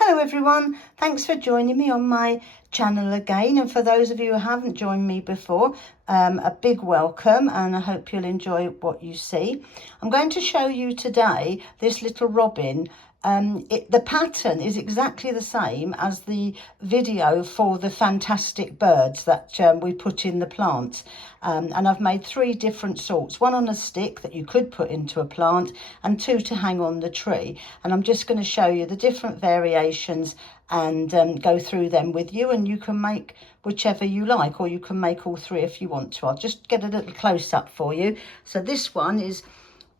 Hello everyone, thanks for joining me on my channel again, and for those of you who haven't joined me before, a big welcome, and I hope you'll enjoy what you see. I'm going to show you today this little robin. The pattern is exactly the same as the video for the fantastic birds that we put in the plants, and I've made 3 different sorts, one on a stick that you could put into a plant and 2 to hang on the tree. And I'm just going to show you the different variations and go through them with you, and you can make whichever you like, or you can make all 3 if you want to. I'll just get a little close up for you. So this one is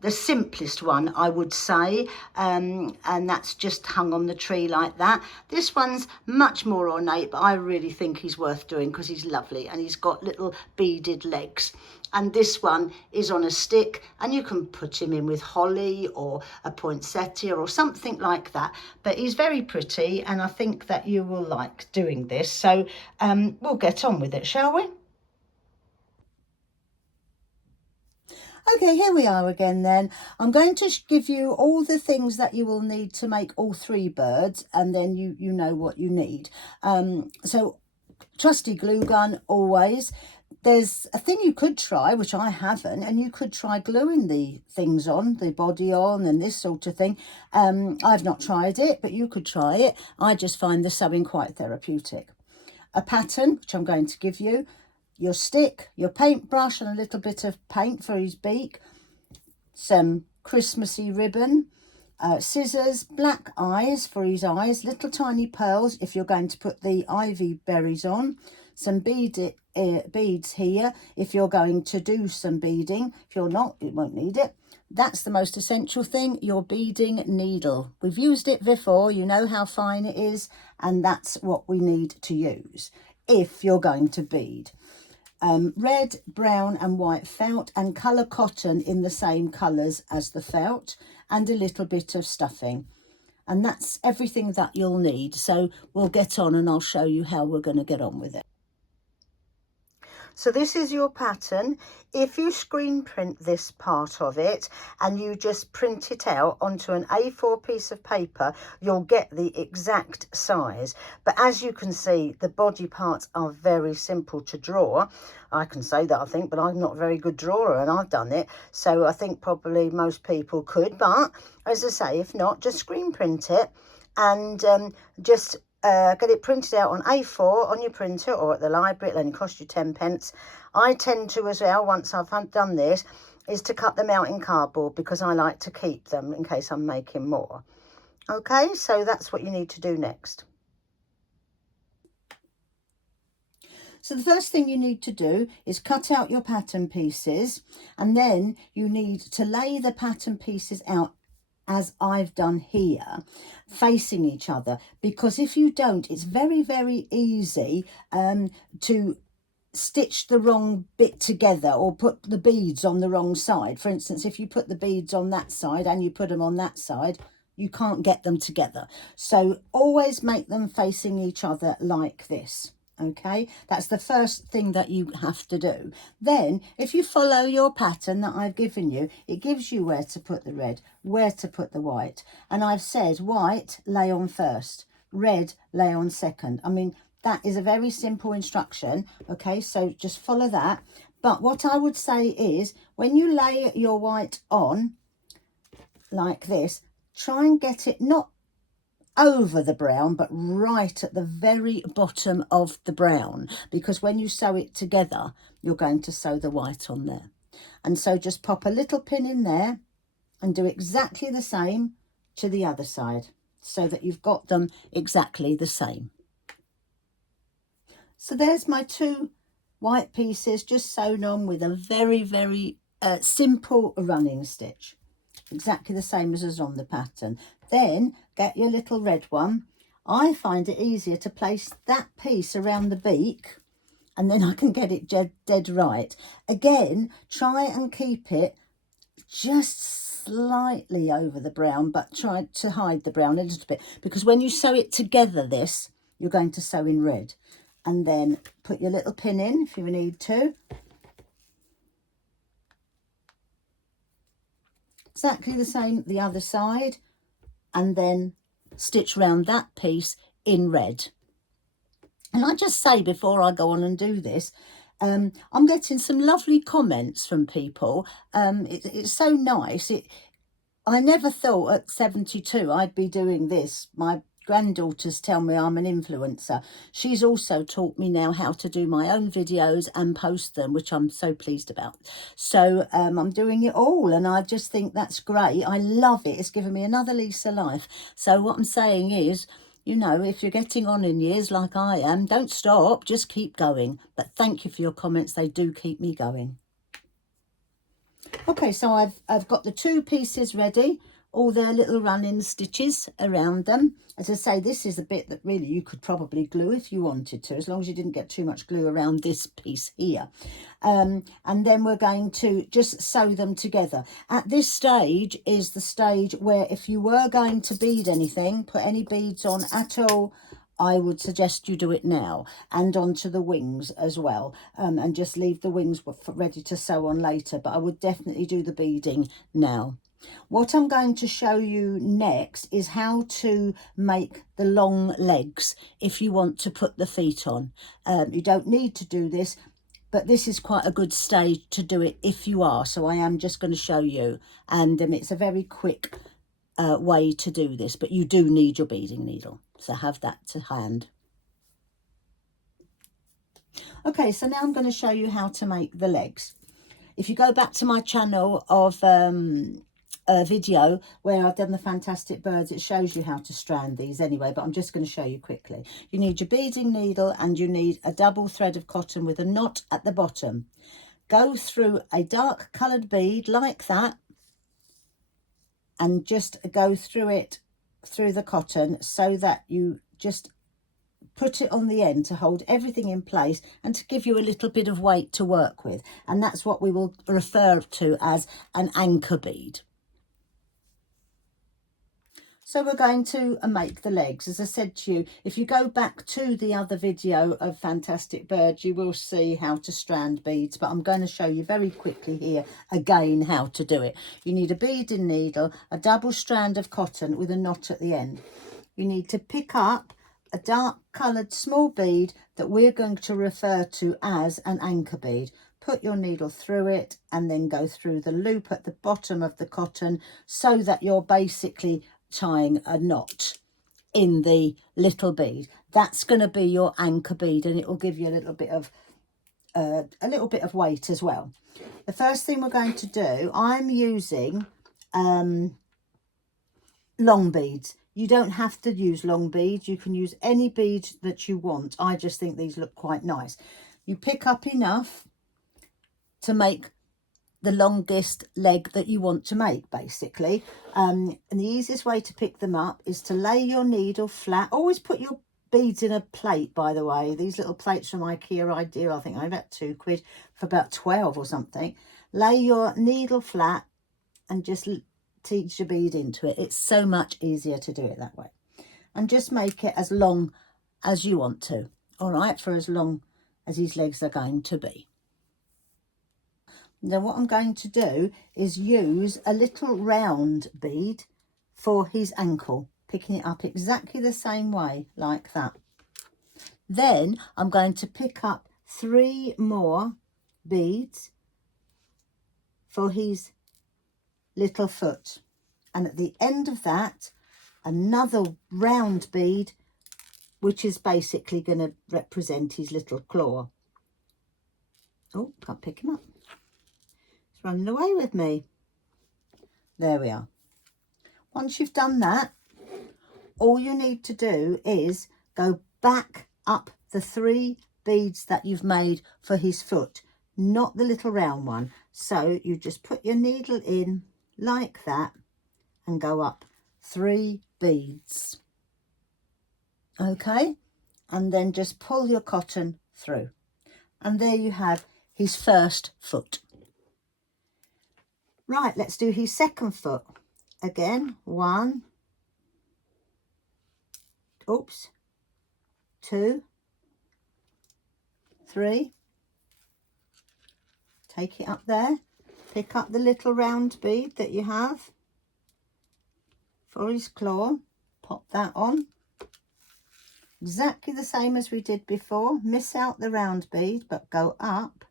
the simplest one, I would say, and that's just hung on the tree like that. This one's much more ornate, but I really think he's worth doing because he's lovely and he's got little beaded legs. And this one is on a stick, and you can put him in with holly or a poinsettia or something like that. But he's very pretty, and I think that you will like doing this. So we'll get on with it, shall we? Okay, here we are again then. I'm going to give you all the things that you will need to make all 3 birds, and then you know what you need. So trusty glue gun always. There's a thing you could try, which I haven't, and you could try gluing the things on, the body on and this sort of thing. I've not tried it, but you could try it. I just find the sewing quite therapeutic. A pattern, which I'm going to give you, your stick, your paintbrush and a little bit of paint for his beak, some Christmassy ribbon, scissors, black eyes for his eyes, little tiny pearls if you're going to put the ivy berries on, some beads here if you're going to do some beading. If you're not, you won't need it. That's the most essential thing, your beading needle. We've used it before, you know how fine it is, and that's what we need to use if you're going to bead. Red, brown and white felt, and colour cotton in the same colours as the felt, and a little bit of stuffing. And that's everything that you'll need. So we'll get on and I'll show you how we're going to get on with it. So this is your pattern. If you screen print this part of it and you just print it out onto an A4 piece of paper, you'll get the exact size. But as you can see, the body parts are very simple to draw. I can say that, I think, but I'm not a very good drawer, and I've done it. So I think probably most people could. But as I say, if not, just screen print it and just get it printed out on A4 on your printer or at the library. It'll only cost you 10 pence. I tend to as well, once I've done this, is to cut them out in cardboard because I like to keep them in case I'm making more. Okay, so that's what you need to do next. So the first thing you need to do is cut out your pattern pieces, and then you need to lay the pattern pieces out as I've done here, facing each other, because if you don't, it's very, very easy to stitch the wrong bit together or put the beads on the wrong side. For instance, if you put the beads on that side and you put them on that side, you can't get them together. So always make them facing each other like this. Okay, that's the first thing that you have to do. Then if you follow your pattern that I've given you, it gives you where to put the red, where to put the white, and I've said white lay on first, red lay on second. I mean, that is a very simple instruction. Okay, so just follow that. But what I would say is, when you lay your white on like this, try and get it not over the brown, but right at the very bottom of the brown, because when you sew it together, you're going to sew the white on there. And so just pop a little pin in there and do exactly the same to the other side, so that you've got them exactly the same. So there's my 2 white pieces just sewn on with a very, very simple running stitch, exactly the same as is on the pattern. Then get your little red one. I find it easier to place that piece around the beak, and then I can get it dead right. Again, try and keep it just slightly over the brown, but try to hide the brown a little bit, because when you sew it together, this, you're going to sew in red. And then put your little pin in if you need to. Exactly the same the other side, and then stitch round that piece in red. And I just say before I go on and do this, I'm getting some lovely comments from people. It's so nice. I never thought at 72 I'd be doing this. My granddaughters tell me I'm an influencer. She's also taught me now how to do my own videos and post them, which I'm so pleased about. So I'm doing it all, and I just think that's great. I love it. It's given me another lease of life. So what I'm saying is, you know, if you're getting on in years like I am, don't stop, just keep going. But thank you for your comments. They do keep me going. Okay, so I've got the 2 pieces ready, all their little running stitches around them. As I say, this is a bit that really you could probably glue if you wanted to, as long as you didn't get too much glue around this piece here. And then we're going to just sew them together. At this stage is the stage where if you were going to bead anything, put any beads on at all, I would suggest you do it now, and onto the wings as well, and just leave the wings ready to sew on later, but I would definitely do the beading now. What I'm going to show you next is how to make the long legs if you want to put the feet on. You don't need to do this, but this is quite a good stage to do it if you are, so I am just going to show you, and it's a very quick way to do this, but you do need your beading needle, so have that to hand. Okay, so now I'm going to show you how to make the legs. If you go back to my channel of a video where I've done the fantastic birds, it shows you how to strand these anyway, but I'm just going to show you quickly. You need your beading needle and you need a double thread of cotton with a knot at the bottom. Go through a dark coloured bead like that, and just go through it, through the cotton, so that you just put it on the end to hold everything in place and to give you a little bit of weight to work with. And that's what we will refer to as an anchor bead. So we're going to make the legs. As I said to you, if you go back to the other video of Fantastic Birds, you will see how to strand beads, but I'm going to show you very quickly here again how to do it. You need a beading needle, a double strand of cotton with a knot at the end. You need to pick up a dark coloured small bead that we're going to refer to as an anchor bead. Put your needle through it and then go through the loop at the bottom of the cotton, so that you're basically tying a knot in the little bead. That's going to be your anchor bead, and it will give you a little bit of weight as well. The first thing we're going to do, I'm using long beads. You don't have to use long beads. You can use any bead that you want. I just think these look quite nice. You pick up enough to make the longest leg that you want to make, basically. And the easiest way to pick them up is to lay your needle flat. Always put your beads in a plate, by the way. These little plates from IKEA idea, I think I about £2 for about 12 or something. Lay your needle flat and just teach your bead into it. It's so much easier to do it that way. And just make it as long as you want to, all right, for as long as these legs are going to be. Then what I'm going to do is use a little round bead for his ankle, picking it up exactly the same way, like that. Then I'm going to pick up 3 more beads for his little foot. And at the end of that, another round bead, which is basically going to represent his little claw. Oh, can't pick him up. It's running away with me. There we are. Once you've done that, all you need to do is go back up the 3 beads that you've made for his foot, not the little round one. So you just put your needle in like that and go up 3 beads. Okay, and then just pull your cotton through. And there you have his first foot. Right, let's do his second foot. Again, 1, oops, 2, 3. Take it up there. Pick up the little round bead that you have for his claw. pop that on. Exactly the same as we did before. Miss out the round bead, but go up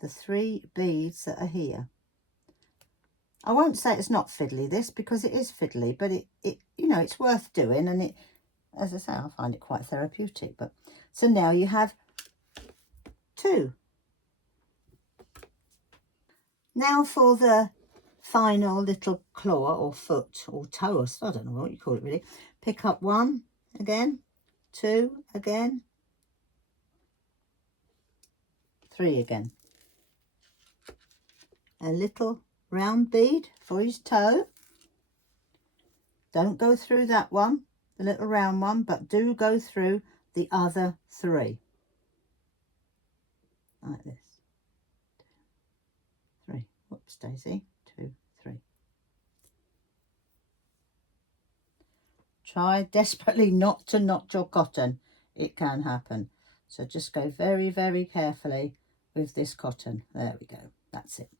the 3 beads that are here. I won't say it's not fiddly, this, because it is fiddly, but it you know, it's worth doing, and it, as I say, I find it quite therapeutic. But so now you have 2. Now for the final little claw or foot or toe, I don't know what you call it really. Pick up 1 again, 2 again, 3 again. A little round bead for his toe. Don't go through that one, the little round one, but do go through the other 3. Like this. 3. Whoops, Daisy. 2, 3. Try desperately not to knot your cotton. It can happen. So just go very, very carefully with this cotton. There we go. That's it.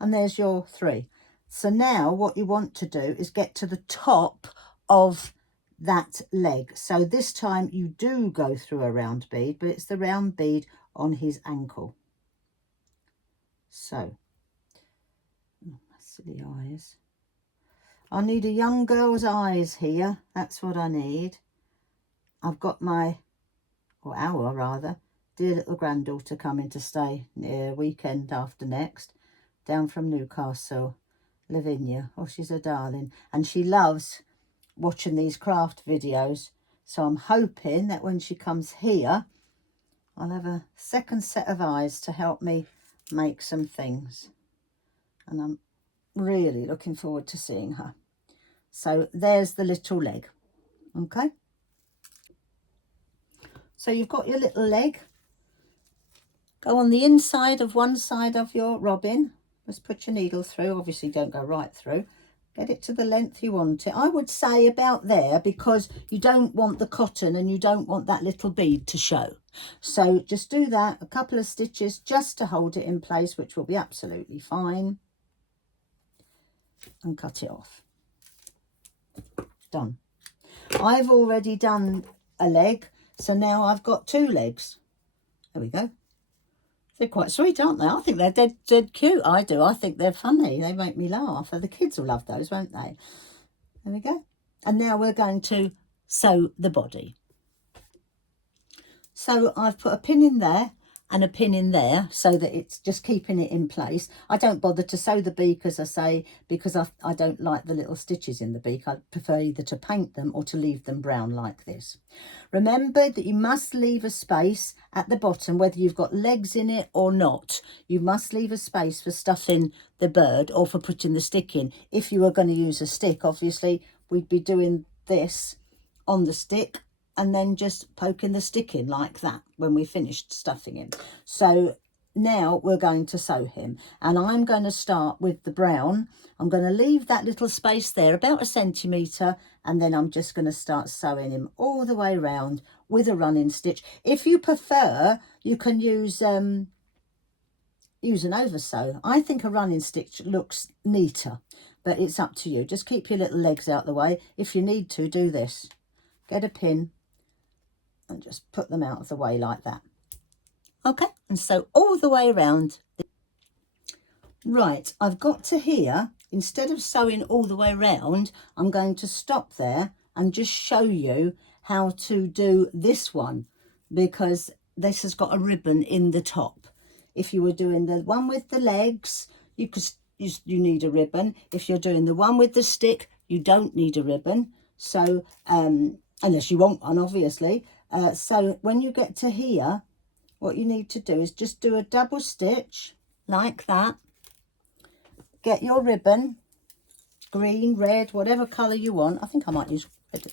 And there's your 3. So now what you want to do is get to the top of that leg. So this time you do go through a round bead, but it's the round bead on his ankle. So, oh, my silly eyes. I need a young girl's eyes here. That's what I need. I've got my, or our rather, dear little granddaughter coming to stay near weekend after next, down from Newcastle, Lavinia. Oh, she's a darling. And she loves watching these craft videos. So I'm hoping that when she comes here, I'll have a second set of eyes to help me make some things. And I'm really looking forward to seeing her. So there's the little leg. Okay. So you've got your little leg. Go on the inside of one side of your robin. Just put your needle through. Obviously don't go right through. Get it to the length you want it. I would say about there, because you don't want the cotton and you don't want that little bead to show. So just do that, a couple of stitches just to hold it in place, which will be absolutely fine. And cut it off. Done. I've already done a leg, so now I've got 2 legs. There we go. They're quite sweet, aren't they? I think they're dead cute. I do. I think they're funny. They make me laugh. The kids will love those, won't they? There we go. And now we're going to sew the body. So I've put a pin in there and a pin in there so that it's just keeping it in place. I don't bother to sew the beak, as I say, because I don't like the little stitches in the beak. I prefer either to paint them or to leave them brown like this. Remember that you must leave a space at the bottom, whether you've got legs in it or not. You must leave a space for stuffing the bird or for putting the stick in. If you were going to use a stick, obviously, we'd be doing this on the stick and then just poking the stick in like that when we finished stuffing him. So now we're going to sew him, and I'm going to start with the brown. I'm going to leave that little space there, about 1 centimetre, and then I'm just going to start sewing him all the way around with a running stitch. If you prefer, you can use an oversew. I think a running stitch looks neater, but it's up to you. Just keep your little legs out the way. If you need to, do this. Get a pin and just put them out of the way like that. Okay, and sew all the way around. Right, I've got to here. Instead of sewing all the way around, I'm going to stop there and just show you how to do this one, because this has got a ribbon in the top. If you were doing the one with the legs, you need a ribbon. If you're doing the one with the stick, you don't need a ribbon. So unless you want one, obviously. So when you get to here, what you need to do is just do a double stitch like that. Get your ribbon, green, red, whatever colour you want. I think I might use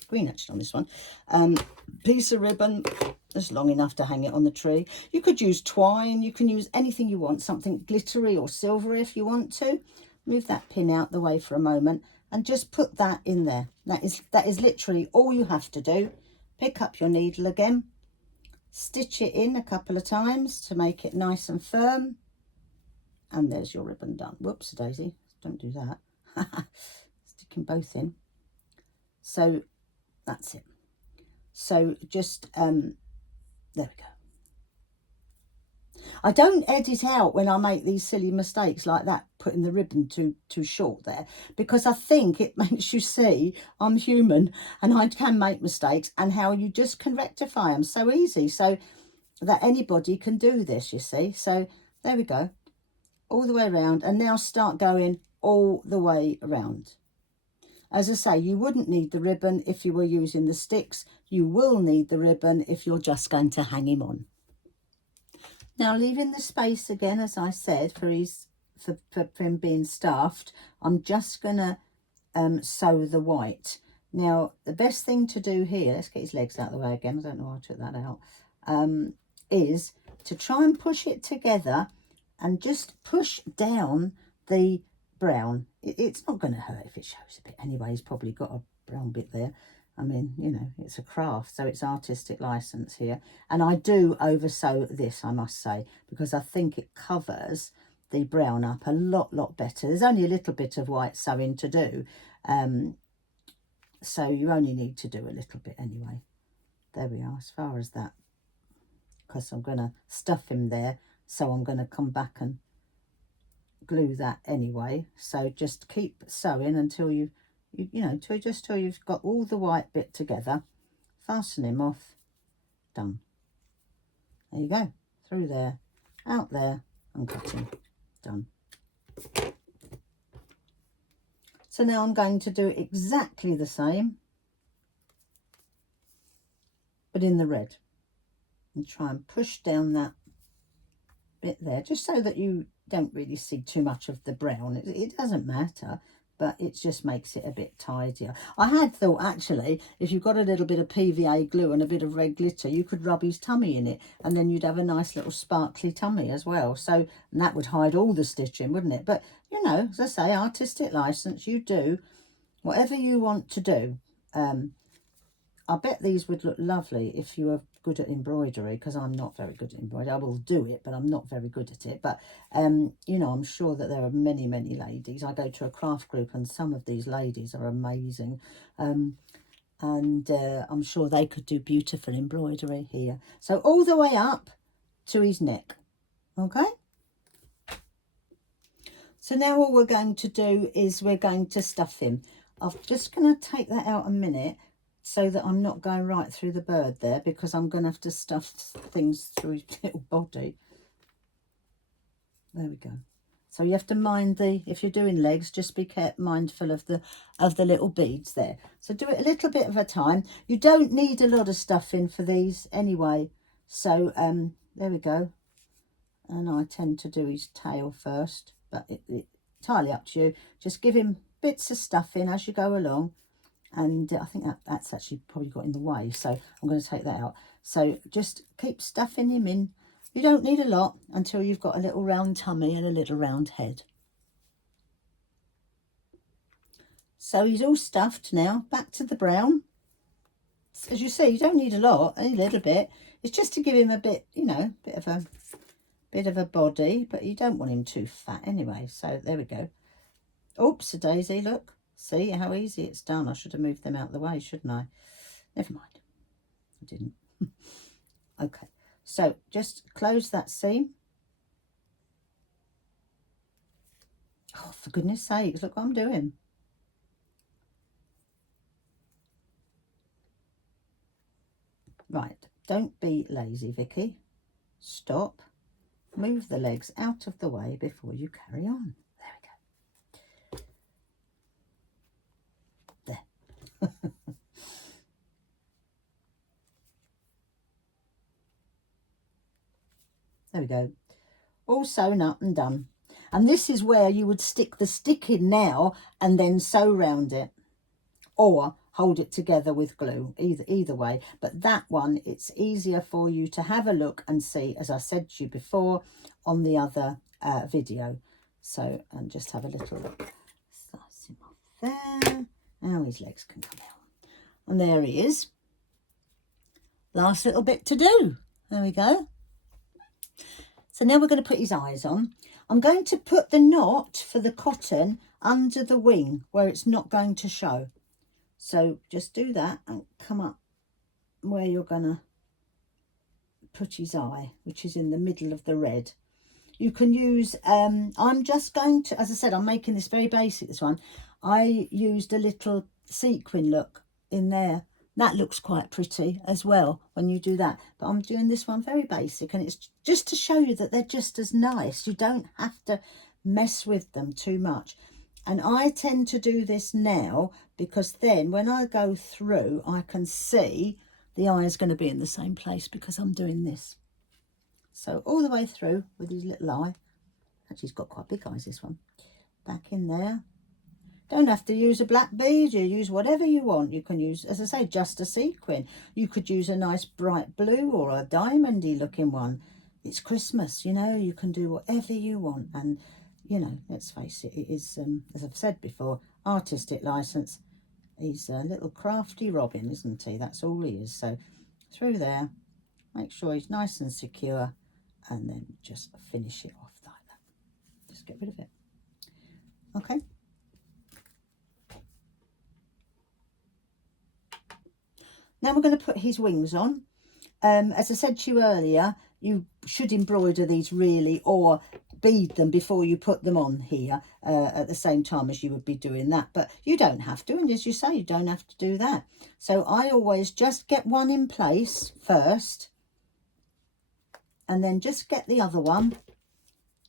green actually on this one. Piece of ribbon that's long enough to hang it on the tree. You could use twine, you can use anything you want, something glittery or silvery if you want to. Move that pin out the way for a moment and just put that in there. That is literally all you have to do. Pick up your needle again, stitch it in a couple of times to make it nice and firm, and there's your ribbon done. Whoops, Daisy, don't do that. Sticking both in. So That's it. So just, there we go. I don't edit out when I make these silly mistakes like that, putting the ribbon too short there, because I think it makes you see I'm human and I can make mistakes, and how you just can rectify them so easy, so that anybody can do this, you see. So there we go, all the way around, and now start going all the way around. As I say, you wouldn't need the ribbon if you were using the sticks. You will need the ribbon if you're just going to hang him on. Now, leaving the space again, as I said, for him being stuffed, I'm just going to sew the white. Now, the best thing to do here, let's get his legs out of the way again, I don't know why I took that out, is to try and push it together and just push down the brown. It's not going to hurt if it shows a bit anyway. He's probably got a brown bit there. I mean, you know, it's a craft, so it's artistic license here. And I do over sew this, I must say, because I think it covers the brown up a lot better. There's only a little bit of white sewing to do, so you only need to do a little bit anyway. There we are, as far as that, because I'm going to stuff him there, so I'm going to come back and glue that anyway. So just keep sewing until you know, till you've got all the white bit together. Fasten him off. Done. There you go. Through there, out there, and cutting. Done. So now I'm going to do exactly the same, but in the red, and try and push down that bit there, just so that you don't really see too much of the brown. It doesn't matter, but it just makes it a bit tidier. I had thought, actually, if you've got a little bit of PVA glue and a bit of red glitter, you could rub his tummy in it, and then you'd have a nice little sparkly tummy as well. So, and that would hide all the stitching, wouldn't it? But, you know, as I say, artistic license, you do whatever you want to do. I bet these would look lovely if you were good at embroidery, because I'm not very good at embroidery. I will do it, but I'm not very good at it. But, you know, I'm sure that there are many ladies. I go to a craft group and some of these ladies are amazing. And I'm sure they could do beautiful embroidery here. So all the way up to his neck. Okay? So now all we're going to do is we're going to stuff him. I'm just going to take that out a minute, so that I'm not going right through the bird there, because I'm going to have to stuff things through his little body. There we go. So you have to mind if you're doing legs, just be mindful of the little beads there. So do it a little bit at a time. You don't need a lot of stuffing for these anyway. So there we go. And I tend to do his tail first, but it's entirely up to you. Just give him bits of stuffing as you go along. And I think that's actually probably got in the way, so I'm going to take that out. So just keep stuffing him in. You don't need a lot until you've got a little round tummy and a little round head. So he's all stuffed now. Back to the brown. As you see, you don't need a lot, a little bit. It's just to give him a bit, you know, bit of a body, but you don't want him too fat anyway. So there we go. Oops, a daisy, look. See how easy it's done. I should have moved them out of the way, shouldn't I? Never mind. I didn't. Okay. So just close that seam. Oh, for goodness sakes, look what I'm doing. Right. Don't be lazy, Vicky. Stop. Move the legs out of the way before you carry on. There we go. All sewn up and done. And this is where you would stick the stick in now and then sew round it, or hold it together with glue, either way. But that one, it's easier for you to have a look and see, as I said to you before on the other video. So, and just have a little look. Slice him off there. Now his legs can come out. And there he is. Last little bit to do. There we go. So now we're going to put his eyes on. I'm going to put the knot for the cotton under the wing where it's not going to show. So just do that and come up where you're gonna put his eye, which is in the middle of the red. You can use, I'm just going to, as I said, I'm making this very basic, this one. I used a little sequin look in there. That looks quite pretty as well when you do that. But I'm doing this one very basic, and it's just to show you that they're just as nice. You don't have to mess with them too much. And I tend to do this now because then when I go through, I can see the eye is going to be in the same place because I'm doing this. So all the way through with his little eye. Actually, he's got quite big eyes, this one. Back in there. Don't have to use a black bead. You use whatever you want. You can use, as I say, just a sequin. You could use a nice bright blue or a diamondy looking one. It's Christmas, you know. You can do whatever you want. And, you know, let's face it, it is, as I've said before, artistic license. He's a little crafty Robin, isn't he? That's all he is. So through there, make sure he's nice and secure. And then just finish it off like that. Just get rid of it. Okay. Now we're going to put his wings on. As I said to you earlier, you should embroider these really, or bead them before you put them on here at the same time as you would be doing that. But you don't have to, and as you say, you don't have to do that. So I always just get one in place first, and then just get the other one.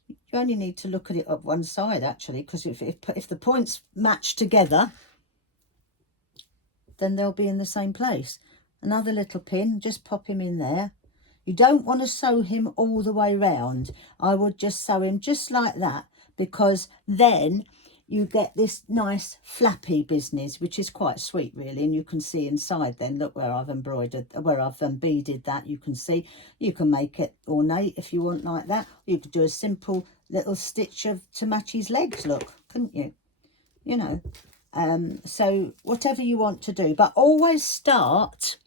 You only need to look at it up one side, actually, because if the points match together, then they'll be in the same place. Another little pin, just pop him in there. You don't want to sew him all the way round. I would just sew him just like that, because then you get this nice flappy business, which is quite sweet really, and you can see inside then. Look where I've embroidered, where I've beaded that. You can see, you can make it ornate if you want like that. You could do a simple little stitch to match his legs, look, couldn't you? You know, so whatever you want to do, but always start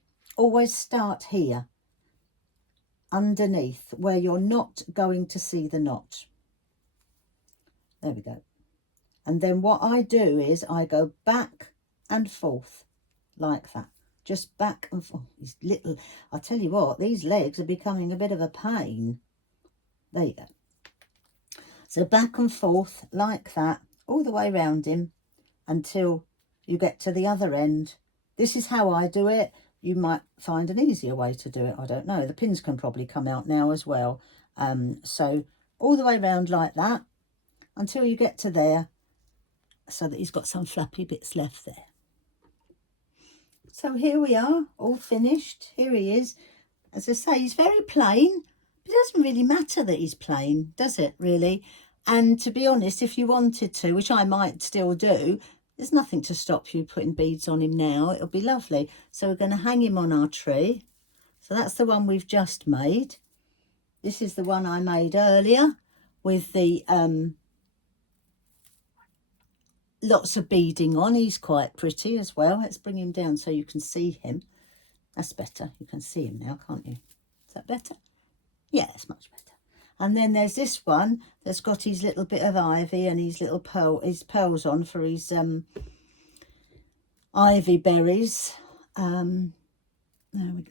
here underneath where you're not going to see the knot. There we go. And then what I do is I go back and forth like that. Just back and forth. These little, I'll tell you what, these legs are becoming a bit of a pain. There you go. So back and forth like that, all the way around him until you get to the other end. This is how I do it. You might find an easier way to do it. I don't know. The pins can probably come out now as well. So all the way around like that until you get to there, so that he's got some flappy bits left there. So here we are, all finished. Here he is. As I say, he's very plain. But it doesn't really matter that he's plain, does it, really? And to be honest, if you wanted to, which I might still do, there's nothing to stop you putting beads on him now. It'll be lovely. So we're going to hang him on our tree. So that's the one we've just made. This is the one I made earlier with the lots of beading on. He's quite pretty as well. Let's bring him down so you can see him. That's better. You can see him now, can't you? Is that better? Yeah, it's much better. And then there's this one that's got his little bit of ivy and his little pearls on for his ivy berries. Oh,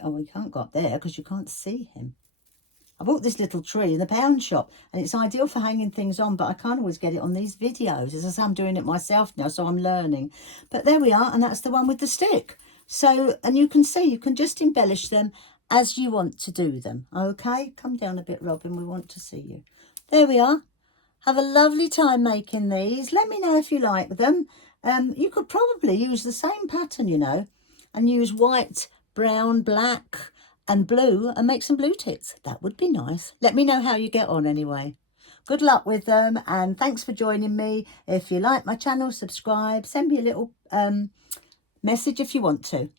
we can't go up there because you can't see him. I bought this little tree in the pound shop, and it's ideal for hanging things on, but I can't always get it on these videos. As I say, I'm doing it myself now, so I'm learning. But there we are, and that's the one with the stick. So, and you can see, you can just embellish them as you want to do them. Okay, come down a bit, Robin, we want to see you. There we are. Have a lovely time making these. Let me know if you like them. You could probably use the same pattern, you know, and use white, brown, black and blue and make some blue ticks. That would be nice. Let me know how you get on anyway. Good luck with them, and thanks for joining me. If you like my channel, subscribe, send me a little message if you want to.